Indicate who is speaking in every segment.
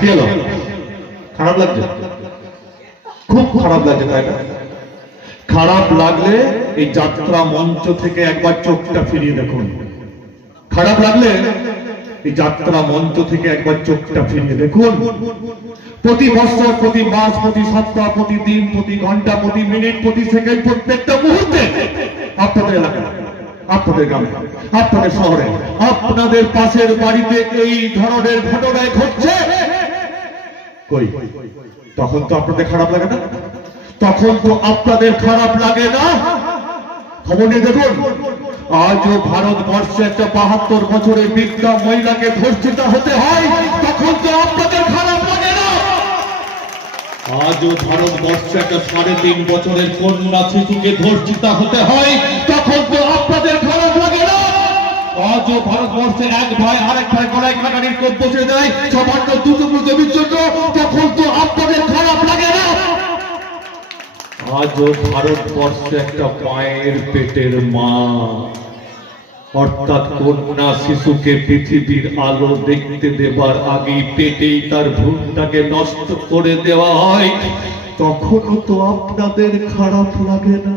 Speaker 1: কি খারাপ লাগছে? খুব খারাপ লাগছে, তাই না? খারাপ লাগলে এই যাত্রা মঞ্চ থেকে একবার চোখটা ফিরিয়ে দেখুন। খারাপ লাগলে এই যাত্রা মঞ্চ থেকে একবার চোখটা ফিরিয়ে দেখুন। প্রতি বছর, প্রতি মাস, প্রতি সপ্তাহ, প্রতি দিন, প্রতি ঘণ্টা, প্রতি মিনিট, প্রতি সেকেন্ড, প্রত্যেকটা মুহূর্তে আপনাদের এলাকায়, আপনাদের গ্রামে, আপনাদের শহরে, আপনাদের পাশের বাড়িতে এই ধরনের ঘটনায় ঘটছে। কই? তখন তো আপনাদের খারাপ লাগে না? তখন তো আপনাদের খারাপ লাগে না? খবর নিয়ে দেখুন। আজও ভারতবর্ষে একটা বাহাত্তর বছরের বিদ্যা মহিলাকে ধর্ষিতা হতে হয়, তখন তো আপনাদের খারাপ লাগে না? আজও ভারতবর্ষে একটা সাড়ে তিন বছরের কন্যা শিশুকে ধর্ষিতা হতে হয়, তখন তো আপনাদের আজও ভারতবর্ষে এক ভাই আরেক ভাই গলায় কাটারির কোপ বসে দেয়। সামান্য দুটো জমির জন্য তখন তো আপনাদের খারাপ লাগে না। আজও ভারতবর্ষে একটা মায়ের পেটের মা। অর্থাৎ কন্যা শিশুকে পৃথিবীর আলো দেখতে দেবার আগে পেটেই তার ভ্রূণটাকে নষ্ট করে দেওয়া হয়। তখনও তো আপনাদের খারাপ লাগে না।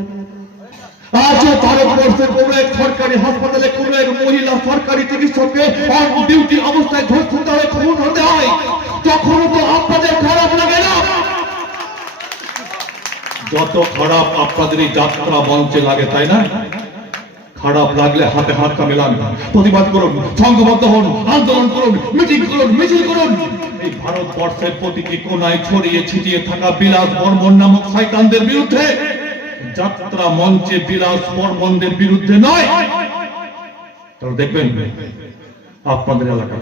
Speaker 1: আজও ভারতবর্ষে কোনো এক সরকারি হাসপাতালে কোনো এক মহিলা সরকারি চিকিৎসককে অন অবস্থায় ধর্ষিত হয়ে খুন হতে হয় তখনও তো আপনাদের খারাপ লাগে না। যত খারাপ আপনাদের এই যাত্রা মঞ্চে লাগে, তাই না? খারাপ লাগলে হাতে হাতটা মেলান প্রতিবাদ করুন, সংঘবদ্ধ হন, আন্দোলন করুন, মিটিং করুন, মিছিল করুন। এই ভারতবর্ষের প্রতিটি কোনায় ছড়িয়ে ছিটিয়ে থাকা বিলাস বর্মন নামক শয়তানদের বিরুদ্ধে, যাত্রা মঞ্চে বিলাস বর্মনদের বিরুদ্ধে নয়। তাহলে দেখবেন আপনাদের এলাকা,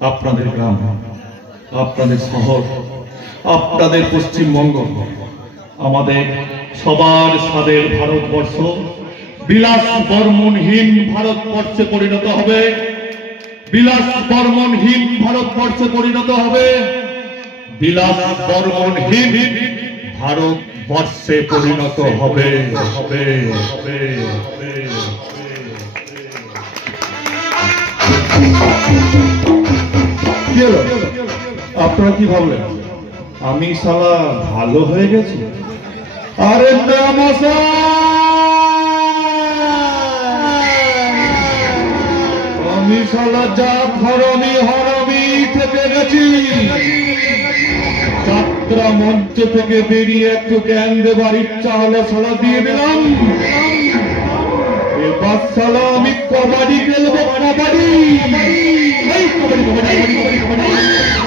Speaker 1: আপনাদের গ্রাম, আপনাদের শহর, আপনাদের পশ্চিমবঙ্গ, আমাদের সবার স্বাদের ভারতবর্ষ বিলাস বর্মনহীন ভারতবর্ষে পরিণত হবে। বিলাস বর্মনহীন ভারতবর্ষে পরিণত হবে। বিলাস বর্মনহীন ভারতবর্ষে পরিণত হবে হবে হবে হবে? আপনারা কি ভাবলেন? আমি সালা ভালো হয়ে গেছি? আরে আমি সালা যা ধরমি হরমি থেকে গেছি। যাত্রা মঞ্চ থেকে বেরিয়ে একটু জ্ঞান দেবার ইচ্ছা হলো সালা দিয়ে দিলাম। বাচ্চারা আমি কবাডি খেলব কবাডি কবাডি কবাডি কবাডি কবাডি।